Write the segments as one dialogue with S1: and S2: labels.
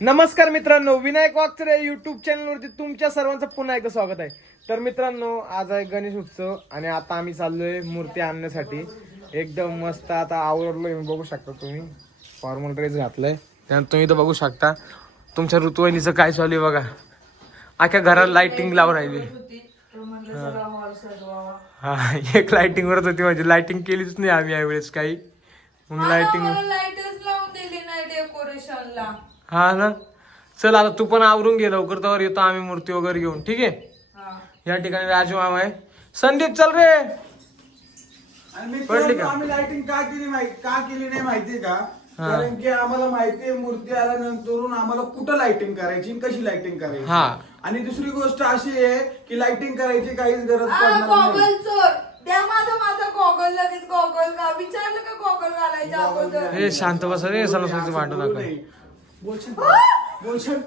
S1: नमस्कार मित्रांनो विनायक वागचरे युट्यूब चॅनलवरती तुमच्या सर्वांचं पुन्हा एकदा स्वागत आहे. तर मित्रांनो आज आहे गणेश उत्सव आणि आता आम्ही चाललोय मूर्ती आणण्यासाठी. एकदम मस्त आता आवडलोय मी बघू शकता तुम्ही. फॉर्मल ड्रेस घातलाय. त्यानंतर तुम्ही इथं बघू शकता. तुमच्या ऋतुवाहिनीचं काय चालू आहे बघा. अख्ख्या घराला लाइटिंग लावून राहिली. हा एक लाइटिंग वरच होती म्हणजे लाइटिंग केलीच नाही आम्ही यावेळेस काही. मग लाइटिंग
S2: लाईटच लावून दिली नाही डेकोरेशनला
S1: हा ना? चल आता तू पण आवरून घे लवकर तर येतो आम्ही मूर्ती वगैरे घेऊन ठीक आहे? या ठिकाणी राजू मामा आहे. संदीप चल रे! पडली का?
S3: आम्ही लाइटिंग का केली माहिती का केली नाही माहितीये का?
S1: हा.
S3: कारण की आम्हाला माहितीये मूर्ती आल्यानंतर आम्हाला कुठं लाइटिंग करायची आणि कशी लाइटिंग करायची?
S1: हा.
S3: आणि दुसरी गोष्ट अशी आहे की लाइटिंग करायची काहीच गरज पडणार नाही.
S2: गॉगल चोर. द्या माझा माझा गॉगल लगेच गॉगल का विचारलं का गॉगल घालायच्या अगोदर?
S1: हे शांत बस रे सरस्वती भांडू नका.
S3: बोलशील बोलशील?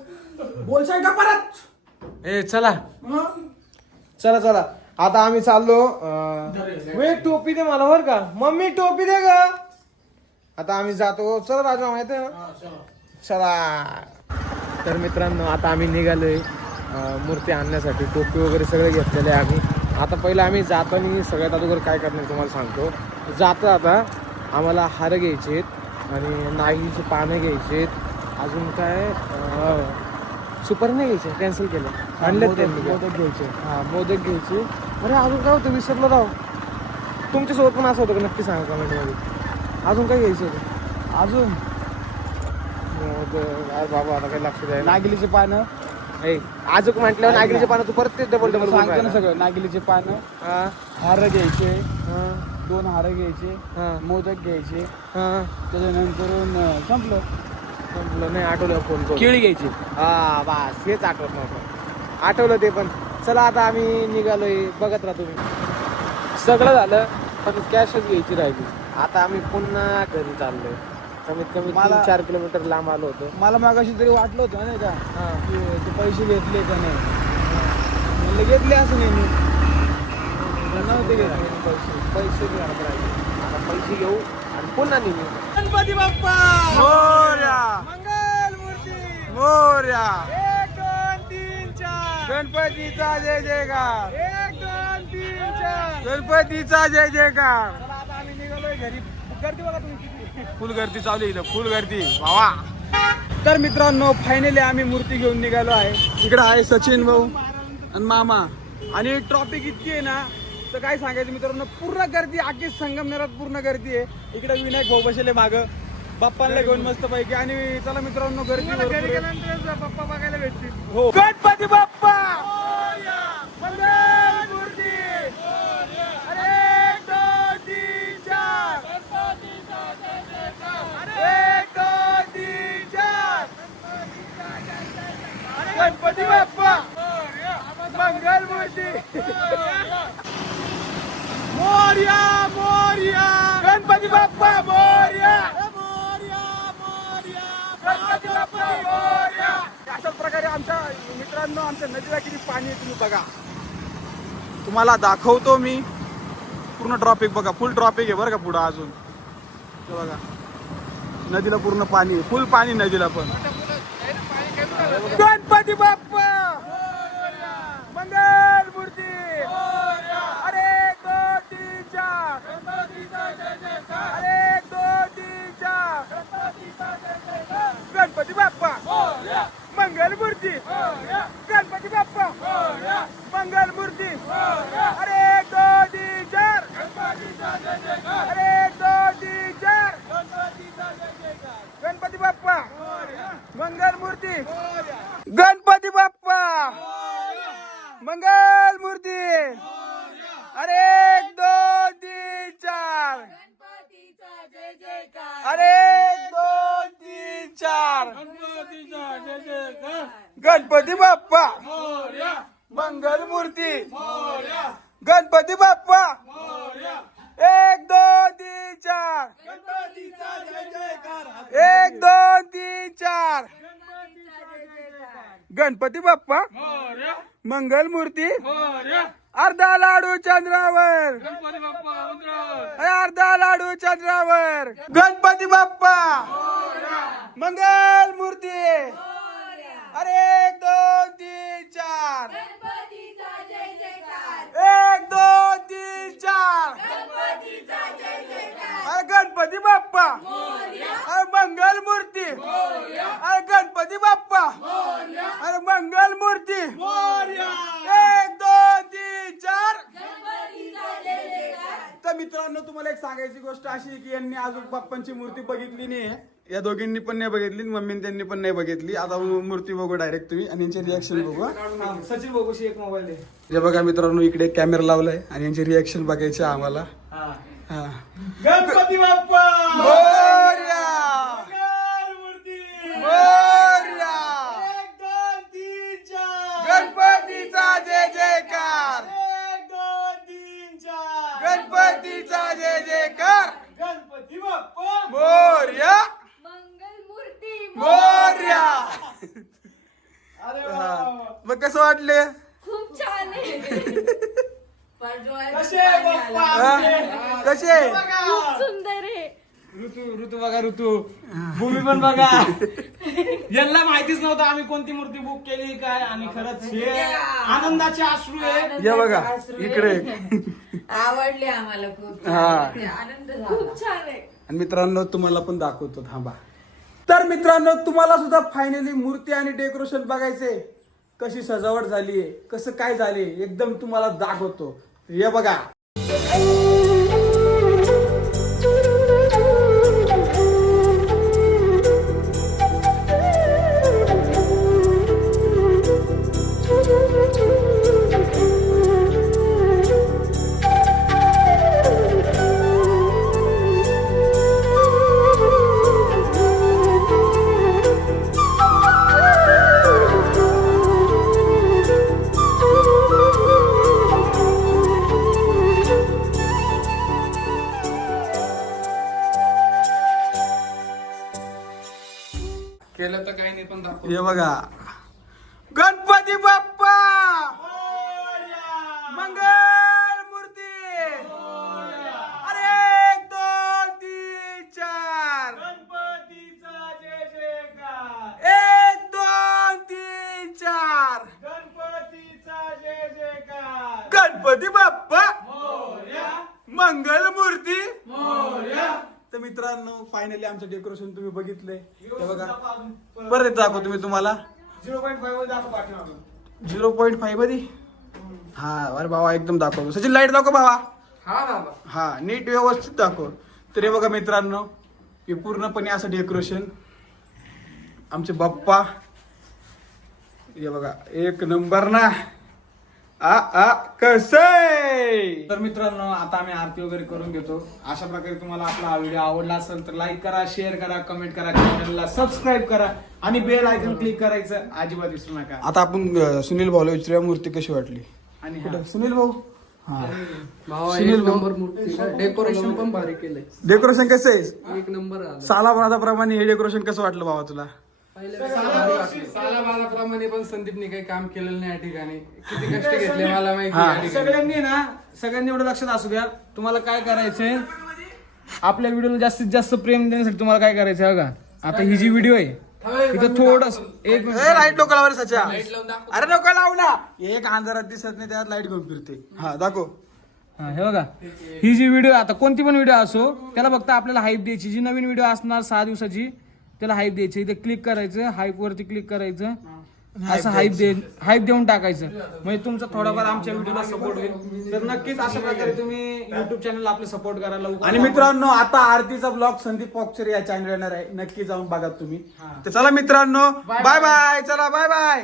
S3: बोलशील का परत?
S1: ए चला.
S3: हं?
S1: चला चला. आता आम्ही चाललो. अं, वे टोपी दे मला बर का? मम्मी टोपी दे ग. आता आम्ही जातो. चल राजू मामा येते ना? चला. तर मित्रांनो आता आम्ही निघालोय अं, मूर्ती आणण्यासाठी. टोपी वगैरे सगळे घेतलेले आहे आम्ही. आता पहिलं आम्ही जाताना सगळ्यात अगोदर काय करणार तुम्हाला सांगतो. जाता आता. आम्हाला हार घ्यायचे आहेत आणि नागीची पानं घ्यायची आहेत अजून काय सुपारी नाही घ्यायचे कॅन्सल केलं. आणले त्यांनी. मोदक घ्यायचे. हा मोदक घ्यायचे. अरे अजून काय होतं? विसरलो राव. तुमच्यासोबत पण असं होतं का? नक्की सांगा कमेंटमध्ये. अजून काय घ्यायचं होतं?
S3: अजून?
S1: बाबा आता काही लक्ष द्यायला
S3: नागिलीचे पानं.
S1: अजून म्हटल्यावर नागरीचे पानं तू परत ते डबल डबल
S3: सांगतो ना सगळं. नागिलीचे पानं.
S1: हा.
S3: हार घ्यायचे. दोन हार घ्यायचे.
S1: हा.
S3: मोदक घ्यायचे.
S1: हा.
S3: त्याच्यानंतर संपलं.
S1: संपलं नाही आठवलं फोन करून
S3: केळी घ्यायची.
S1: हा बस हेच आठवत नव्हतं. आठवलं ते पण. चला आता आम्ही निघालोय. बघत राहा तुम्ही. सगळं झालं पण कॅशच घ्यायची राहिली. आता आम्ही पुन्हा घरी चाललोय. कमीत कमी तीन
S3: मला-
S1: चार किलोमीटर लांब आलो होतो.
S3: मला मागाशी तरी वाटलं होतं नाही का?
S1: हा.
S3: की ते पैसे घेतले का नाही? म्हणलं घेतले असं नाही मी पण नव्हते घेतले
S1: पैसे. पैसे. आता पैसे घेऊ. आणि पुन्हा निघू.
S3: गणपती बाप्पा!
S1: मोरया!
S3: मंगल मूर्ती!
S1: मोरया!
S3: एक दोन तीन चार!
S1: गणपतीचा जय जयकार!
S3: एक दोन तीन चार!
S1: गणपतीचा जय जयकार!
S3: चला आता आम्ही निघालोय घरी. गर्दी बघा तुम्ही किती.
S1: फुल गर्दी चालू आहे इथं. फुल गर्दी भावा
S3: तर मित्रांनो फायनली आम्ही मूर्ती घेऊन निघालो आहे. इकडे आहे सचिन भाऊ आणि मामा. आणि ट्रॉफिक इतकी आहे ना तर काय सांगायचं मित्रांनो पूर्ण गर्दी आखी संगमनेरात पूर्ण गर्दी आहे. इकडे विनायक भाऊ बसले माग. बाप्पांना घेऊन मस्त पैकी आणि चला मित्रांनो गर्दी भरपूर आहे.
S1: पप्पा बघायला भेटतील.
S3: हो. गणपती बाप्पा मंगल मूर्ती अरे एक, दोन, तीन, चार. एक, दोन, तीन, चार. गणपती बाप्पा मंगल मूर्ती मोर्या मोर्या गणपती बाप्पा मोर्या मोर्या मोर्या गणपती बाप्पा मोर्या अशाच प्रकारे आमच्या मित्रांनो आमच्या नदीला किती पाणी आहे तुम्ही बघा. तुम्हाला दाखवतो मी. पूर्ण ट्रॉफिक बघा. फुल ट्रॉफिक आहे बरं का पुढं अजून. बघा. नदीला पूर्ण पाणी आहे. फुल पाणी नदीला पण. गणपती बाप्पा मंगल मूर्ती अरे एक, दोन तीन चार अरे एक, दोन तीन चार गणपती बाप्पा मंगल मूर्ती गणपती बाप्पा मंगल मूर्ती अरे एक, दोन तीन चार अरे एक, दोन तीन चार गणपती बाप्पा मंगल मूर्ती गणपती बाप्पा मंगल मूर्ती अरे एक दोन तीन चार
S2: गणपतीचा जय जयकार
S3: अरे एक दोन तीन चार गणपती बाप्पा. मंगल मूर्ती. गणपती बाप्पा. एक दोन तीन चार. एक दोन तीन चार. गणपती बाप्पा. मंगल मूर्ती. अर्धा लाडू चंद्रावर. अर्धा लाडू चंद्रावर. गणपती बाप्पा. मंगल मूर्ती. अरे एक दोन तीन चार. एक दोन तीन चार. अरे गणपती बाप्पा.
S2: अरे
S3: मंगल मूर्ती. सांगायची गोष्ट अशी आहे की यांनी अजून बाप्पांची मूर्ती बघितली नाही या दोघींनी पण नाही बघितली मम्मीने त्यांनी पण नाही बघितली. आता मूर्ती बघू डायरेक्ट तुम्ही आणि यांचे रिॲक्शन बघू हा.
S1: हा, सचिन बघूशी एक मोबाईल दे
S3: हे बघा मित्रांनो इकडे कॅमेरा लावलाय आणि यांचे रिॲक्शन बघायचे आहे आम्हाला.
S1: हा.
S3: हा.
S1: गणपती बाप्पा
S3: मोरया!
S1: मूर्ती
S3: मोरया!
S1: एक दोन तीन चार
S3: गणपतीचा जय जयकार
S1: एक दोन तीन चार
S3: गणपतीचा जय जयकार
S1: गणपती बाप्पा
S3: मोर्या
S2: मंगल मूर्ती
S3: मोर्या
S1: अरे वा,
S3: हा.
S1: वा, वा.
S3: मग कसं वाटले?
S2: खूप छान डोळ्यात
S1: कसे
S2: सुंदर आहे.
S1: ऋतू ऋतू बघा ऋतू. भूमी पण बघा. यांना माहितीच नव्हतं आम्ही कोणती मूर्ती बुक केली काय आणि खरंच हे आनंदाचे अश्रू आहे.
S3: या बघा इकडे.
S2: आवडले आम्हाला खूप
S3: हा.
S2: आनंद खूप छान आहे.
S3: आणि मित्रांनो तुम्हाला पण दाखवतो थांबा. तर मित्रांनो तुम्हाला सुद्धा फायनली मूर्ती आणि डेकोरेशन बघायचे कशी सजावट झालीये कसं काय झाले एकदम तुम्हाला दाखवतो. हे बघा. बघा. गणपती बाप्पा! मंगल मूर्ती! अरे एक दोन तीन चार.
S1: गणपतीचा जय जयकार
S3: एक दोन तीन चार.
S1: गणपतीचा जय जयकार.
S3: गणपती बाप्पा
S1: मोरया
S3: मंगल मूर्ती
S1: मोरया
S3: तर फायनली आमचं डेकोरेशन तुम्ही बघितलंय हे बघा. परत दाखवतो मी तुम्हाला.
S1: झिरो पॉईंट फाईव्हमध्ये दाखव पाठीमागून
S3: झिरो पॉईंट फाईव्हमध्ये? हा अरे भावा एकदम दाखवतो सचिन लाइट दाखव भावा
S4: हा बाबा.
S3: हा नीट व्यवस्थित दाखव. तर हे बघा मित्रांनो हे पूर्णपणे असं डेकोरेशन आमचे बाप्पा. हे बघा एक नंबर ना. आ आ कसं
S1: तर मित्रांनो आता आम्ही आरती वगैरे करून घेतो. अशा प्रकारे तुम्हाला आपला हा व्हिडिओ आवडला असेल तर लाईक करा शेअर करा कमेंट करा चॅनलला सबस्क्राईब करा आणि बेल आयकन क्लिक करायचं अजिबात विसरू नका.
S3: आता आपण अं, सुनील भाऊला विचारूया मूर्ती कशी वाटली?
S1: आणि हा.
S3: कुठं? सुनील भाऊ? हा.
S4: भावा
S3: सुनील
S4: एक
S3: भाऊ.
S4: नंबर मूर्ती. डेकोरेशन पण भारी केलंय.
S3: डेकोरेशन कसं आहे?
S4: एक नंबर आलं.
S3: सालाबादाप्रमाणे हे डेकोरेशन कसं वाटलं भावा तुला?
S4: सालाबादाप्रमाणे पण संदीपने काही काम केलेलं नाही या ठिकाणी. किती कष्ट घेतले मला माहिती
S3: हा.
S4: आहे या ठिकाणी.
S1: सगळ्यांनी ना सगळ्यांनी एवढं लक्षात असू द्या. तुम्हाला काय करायचंय? आपल्या व्हिडिओला जास्तीत जास्त प्रेम देण्यासाठी तुम्हाला काय करायचंय बघा. आता ही जी व्हिडिओ आहे इथं थोडस एक मिनिट.
S3: ए लाइट डोकं लावा रे सच्या.
S4: Light लावून दाखव.
S3: अरे डोकं लाव ना. एक अंधारात दिसत नाही त्यात लाइट घेऊन फिरते. हा दाखव.
S1: हा, हे बघा. ही जी व्हिडिओ आता कोणती पण व्हिडिओ असो त्याला फक्त आपल्याला हाईप द्यायची. जी नवीन व्हिडिओ असणार सहा दिवसाची त्याला हाईप द्यायची इथे क्लिक करायचं हाईप वरती क्लिक करायचं असं हाईप दे हाईप देऊन टाकायचं. म्हणजे तुमचा थोडाफार आमच्या व्हिडिओला सपोर्ट होईल. तर नक्कीच अशा प्रकारे तुम्ही युट्यूब चॅनलला आपले सपोर्ट करा लवकर
S3: आणि मित्रांनो आता आरतीचा ब्लॉग संदीप पॉक्सर या चॅनल येणार आहे. नक्की जाऊन बघा तुम्ही. तर चला मित्रांनो बाय बाय चला बाय बाय